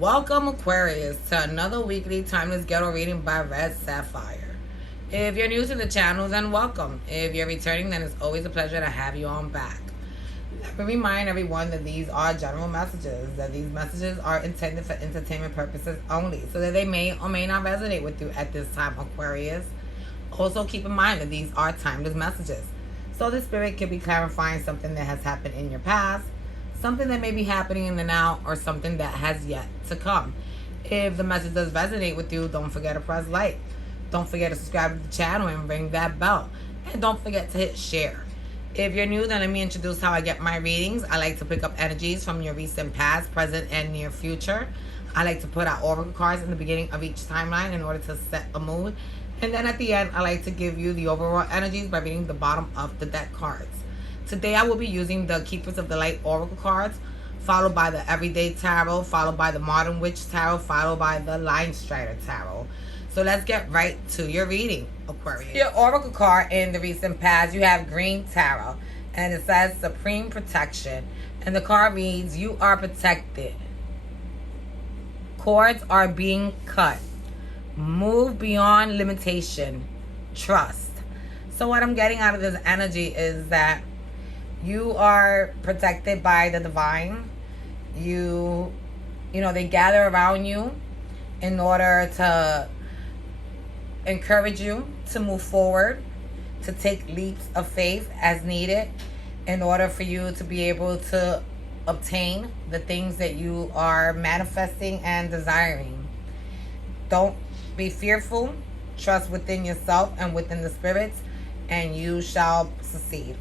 Welcome, Aquarius, to another weekly timeless ghetto reading by Red Sapphire. If you're new to the channel, then welcome. If you're returning, then it's always a pleasure to have you on back. Let me remind everyone that these are general messages, that these messages are intended for entertainment purposes only, so that they may or may not resonate with you at this time, Aquarius. Also, keep in mind that these are timeless messages, so the spirit could be clarifying something that has happened in your past, something that may be happening in the now, or something that has yet to come. If the message does resonate with you, don't forget to press like. Don't forget to subscribe to the channel and ring that bell. And don't forget to hit share. If you're new, then let me introduce how I get my readings. I like to pick up energies from your recent past, present, and near future. I like to put out oracle cards in the beginning of each timeline in order to set a mood. And then at the end, I like to give you the overall energies by reading the bottom of the deck cards. Today I will be using the Keepers of the Light Oracle cards, followed by the Everyday Tarot, followed by the Modern Witch Tarot, followed by the Line Strider Tarot. So let's get right to your reading, Aquarius. Your Oracle card in the recent past, you have Green Tarot, and it says Supreme Protection. And the card reads, you are protected. Cords are being cut. Move beyond limitation. Trust. So what I'm getting out of this energy is that you are protected by the divine. You know, they gather around you in order to encourage you to move forward, to take leaps of faith as needed in order for you to be able to obtain the things that you are manifesting and desiring. Don't be fearful. Trust within yourself and within the spirits, and you shall succeed.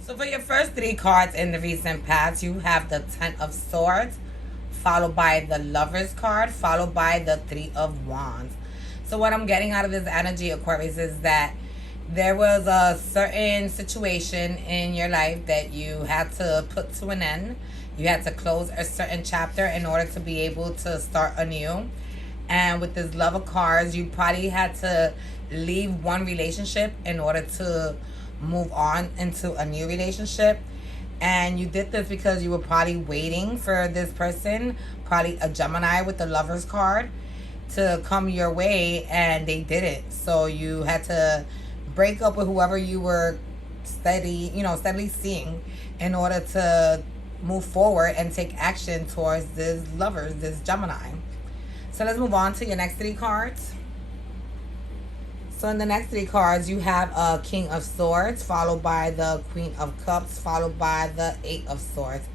So for your first three cards in the recent past, you have the Ten of Swords, followed by the Lover's card, followed by the Three of Wands. So what I'm getting out of this energy, Aquarius, is that there was a certain situation in your life that you had to put to an end. You had to close a certain chapter in order to be able to start anew. And with this Lover cards, you probably had to leave one relationship in order to move on into a new relationship. And you did this because you were probably waiting for this person, probably a Gemini with the Lover's card, to come your way, and they didn't. So you had to break up with whoever you were steadily seeing in order to move forward and take action towards this Lover, this Gemini. So let's move on to your next three cards. So in the next three cards, you have a King of Swords, followed by the Queen of Cups, followed by the Eight of Swords.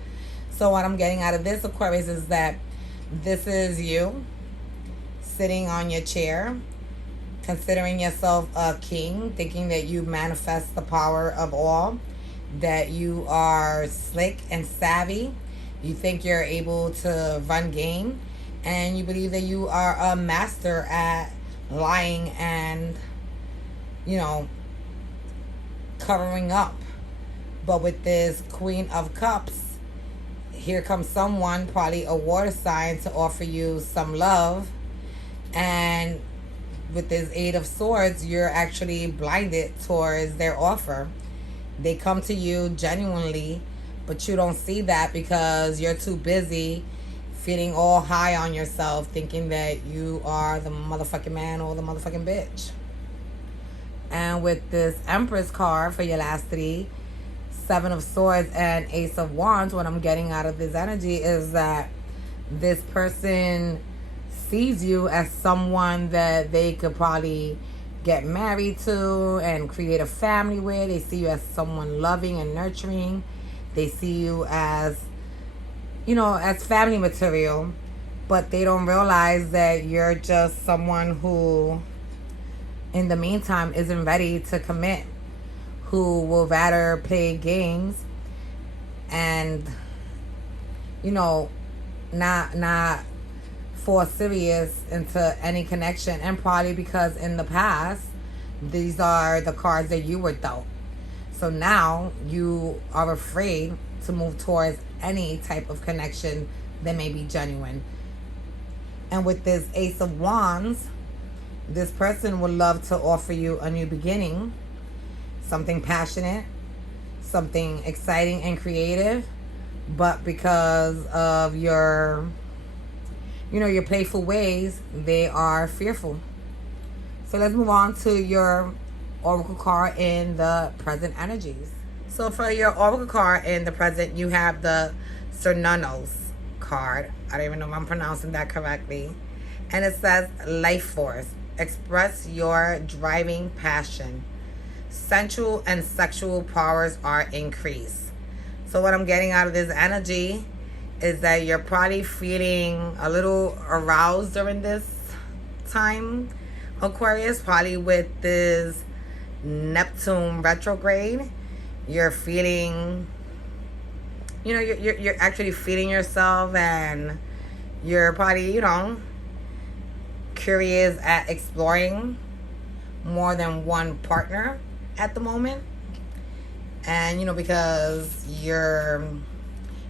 So what I'm getting out of this, Aquarius, is that this is you sitting on your chair, considering yourself a king, thinking that you manifest the power of all, that you are slick and savvy. You think you're able to run game, and you believe that you are a master at lying and covering up. But with this Queen of Cups, here comes someone, probably a water sign, to offer you some love. And with this Eight of Swords, you're actually blinded towards their offer. They come to you genuinely, but you don't see that because you're too busy feeling all high on yourself, thinking that you are the motherfucking man or the motherfucking bitch. And with this Empress card for your last three, Seven of Swords and Ace of Wands, what I'm getting out of this energy is that this person sees you as someone that they could probably get married to and create a family with. They see you as someone loving and nurturing. They see you as as family material, but they don't realize that you're just someone who, in the meantime, isn't ready to commit, who will rather play games and, not fall serious into any connection. And probably because in the past, these are the cards that you were dealt. So now you are afraid to move towards any type of connection that may be genuine. And with this Ace of Wands, this person would love to offer you a new beginning, something passionate, something exciting and creative, but because of your your playful ways, they are fearful. So let's move on to your oracle card in the present energies. So for your oracle card in the present, you have the Cernunos card. I don't even know if I'm pronouncing that correctly. And it says life force. Express your driving passion. Sensual and sexual powers are increased. So what I'm getting out of this energy is that you're probably feeling a little aroused during this time, Aquarius, probably with this Neptune retrograde. You're feeling, you're actually feeling yourself, and you're probably, curious at exploring more than one partner at the moment. And because you're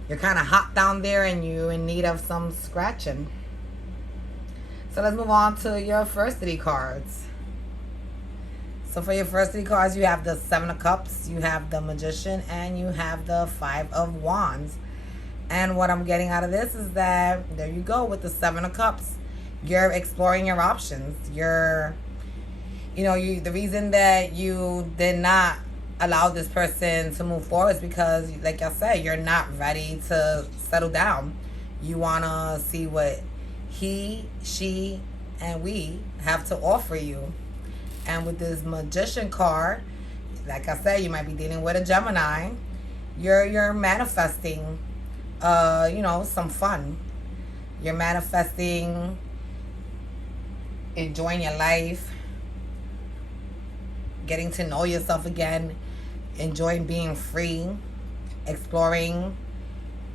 kind of hot down there and you're in need of some scratching. So let's move on to your first 3 cards. So for your first 3 cards, you have the 7 of Cups, you have the Magician, and you have the 5 of Wands. And what I'm getting out of this is that, there you go, with the 7 of Cups, you're exploring your options. The reason that you did not allow this person to move forward is because, like I said, you're not ready to settle down. You want to see what he, she, and we have to offer you. And with this Magician card, like I said, you might be dealing with a Gemini. You're manifesting, some fun. You're manifesting enjoying your life, getting to know yourself again, enjoying being free, exploring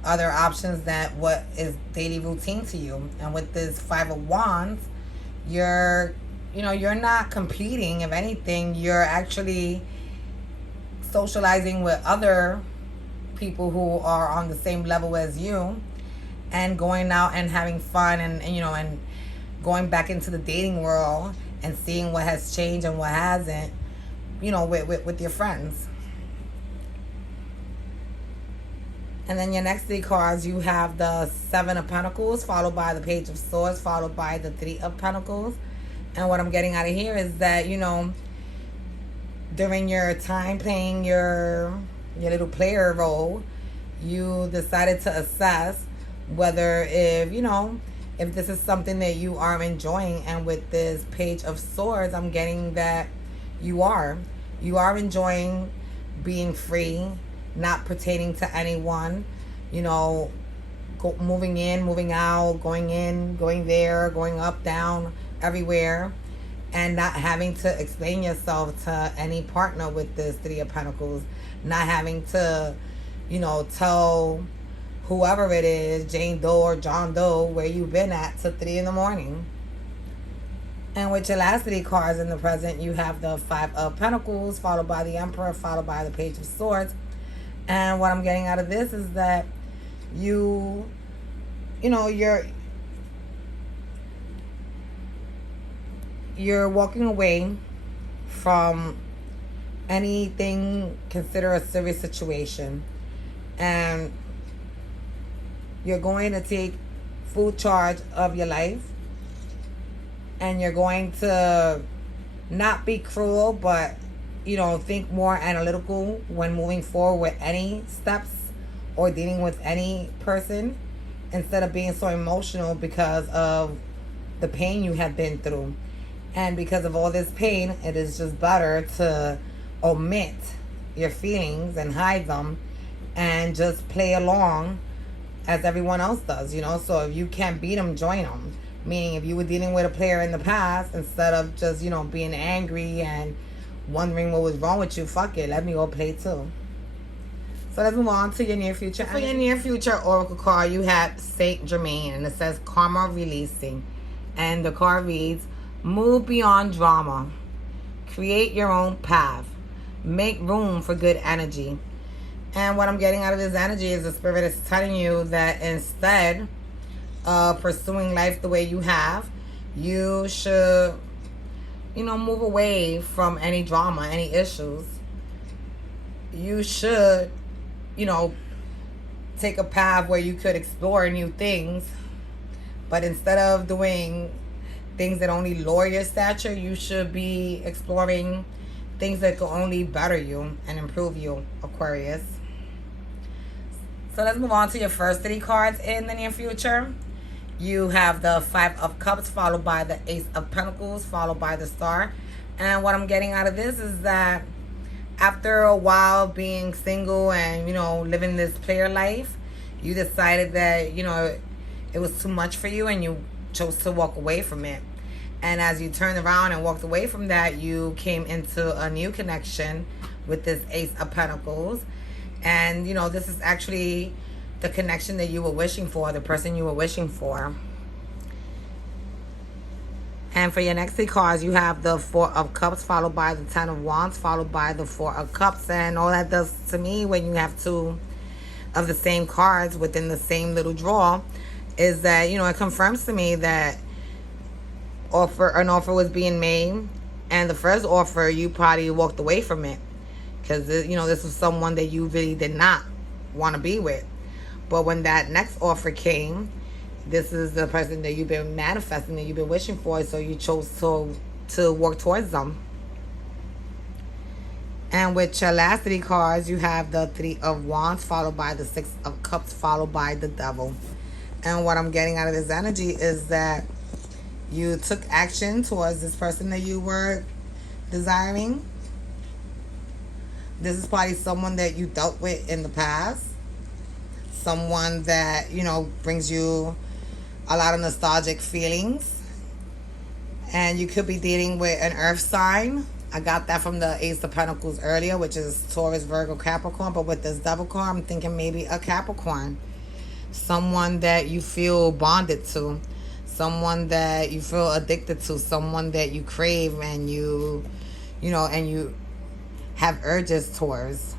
other options that what is daily routine to you. And with this 5 of Wands, you're not competing. If anything, you're actually socializing with other people who are on the same level as you, and going out and having fun, and going back into the dating world and seeing what has changed and what hasn't, with your friends. And then your next 3 cards, you have the 7 of Pentacles, followed by the Page of Swords, followed by the 3 of Pentacles. And what I'm getting out of here is that, during your time playing your little player role, you decided to assess whether if this is something that you are enjoying. And with this Page of Swords, I'm getting that you are enjoying being free, not pertaining to anyone, moving in, moving out, going in, going there, going up, down, everywhere, and not having to explain yourself to any partner with this 3 of Pentacles, not having to, tell whoever it is, Jane Doe or John Doe, where you've been at till 3 in the morning. And with your last 3 cards in the present, you have the 5 of Pentacles, followed by the Emperor, followed by the Page of Swords. And what I'm getting out of this is that you're walking away from anything considered a serious situation, and you're going to take full charge of your life, and you're going to not be cruel, but think more analytical when moving forward with any steps or dealing with any person, instead of being so emotional because of the pain you have been through. And because of all this pain, it is just better to omit your feelings and hide them, and just play along as everyone else does, So if you can't beat them, join them. Meaning, if you were dealing with a player in the past, instead of just, being angry and wondering what was wrong with you, fuck it, let me go play too. So let's move on to your near future. For your near future oracle card, you have Saint Germain, and it says Karma Releasing. And the card reads, move beyond drama. Create your own path. Make room for good energy. And what I'm getting out of this energy is the spirit is telling you that instead of pursuing life the way you have, you should, move away from any drama, any issues. You should, take a path where you could explore new things, But instead of doing things that only lower your stature, you should be exploring things that can only better you and improve you, Aquarius. So let's move on to your first 3 cards in the near future. You have the 5 of Cups, followed by the Ace of Pentacles, followed by the Star. And what I'm getting out of this is that after a while being single and, living this player life, you decided that, it was too much for you and you chose to walk away from it. And as you turned around and walked away from that, you came into a new connection with this Ace of Pentacles. And, this is actually the connection that you were wishing for, the person you were wishing for. And for your next 3 cards, you have the 4 of Cups, followed by the 10 of Wands, followed by the 4 of Cups. And all that does to me, when you have 2 of the same cards within the same little draw, is that, it confirms to me that an offer was being made. And the first offer, you probably walked away from it. Because, this was someone that you really did not want to be with. But when that next offer came, this is the person that you've been manifesting, that you've been wishing for, so you chose to work towards them. And with your last 3 cards, you have the 3 of Wands, followed by the 6 of Cups, followed by the Devil. And what I'm getting out of this energy is that you took action towards this person that you were desiring. This is probably someone that you dealt with in the past. Someone that, brings you a lot of nostalgic feelings. And you could be dealing with an earth sign. I got that from the Ace of Pentacles earlier, which is Taurus, Virgo, Capricorn. But with this Devil card, I'm thinking maybe a Capricorn. Someone that you feel bonded to. Someone that you feel addicted to. Someone that you crave and you have urges towards.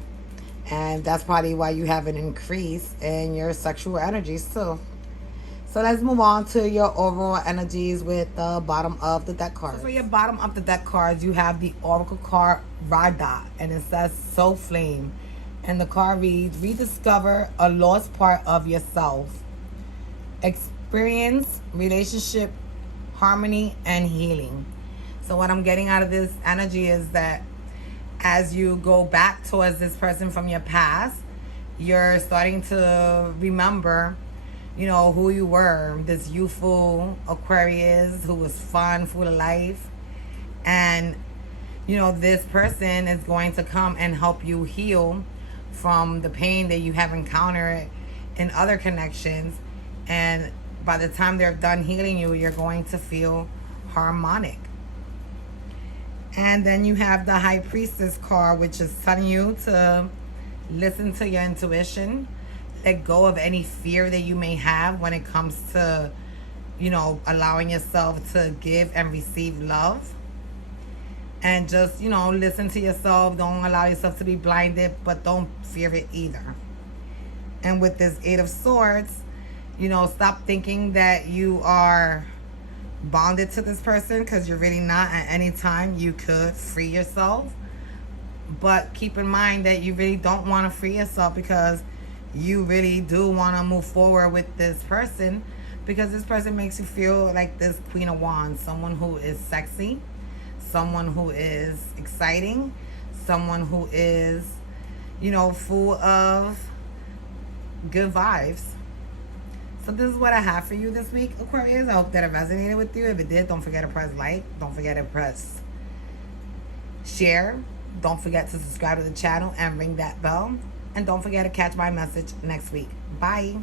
And that's probably why you have an increase in your sexual energies too. So let's move on to your overall energies with the bottom of the deck cards. So for your bottom of the deck cards, you have the Oracle card Rada, and it says Soul Flame. And the card reads, rediscover a lost part of yourself. Experience relationship, harmony, and healing. So what I'm getting out of this energy is that as you go back towards this person from your past, you're starting to remember, who you were. This youthful Aquarius who was fun, full of life. And, this person is going to come and help you heal from the pain that you have encountered in other connections. And by the time they're done healing you, you're going to feel harmonic. And then you have the High Priestess card, which is telling you to listen to your intuition. Let go of any fear that you may have when it comes to, allowing yourself to give and receive love. And just, listen to yourself. Don't allow yourself to be blinded, but don't fear it either. And with this 8 of Swords, stop thinking that you are bonded to this person, because you're really not. At any time you could free yourself, but keep in mind that you really don't want to free yourself, because you really do want to move forward with this person, because this person makes you feel like this Queen of Wands, someone who is sexy, someone who is exciting, someone who is full of good vibes. So this is what I have for you this week, Aquarius. I hope that it resonated with you. If it did, don't forget to press like. Don't forget to press share. Don't forget to subscribe to the channel and ring that bell. And don't forget to catch my message next week. Bye.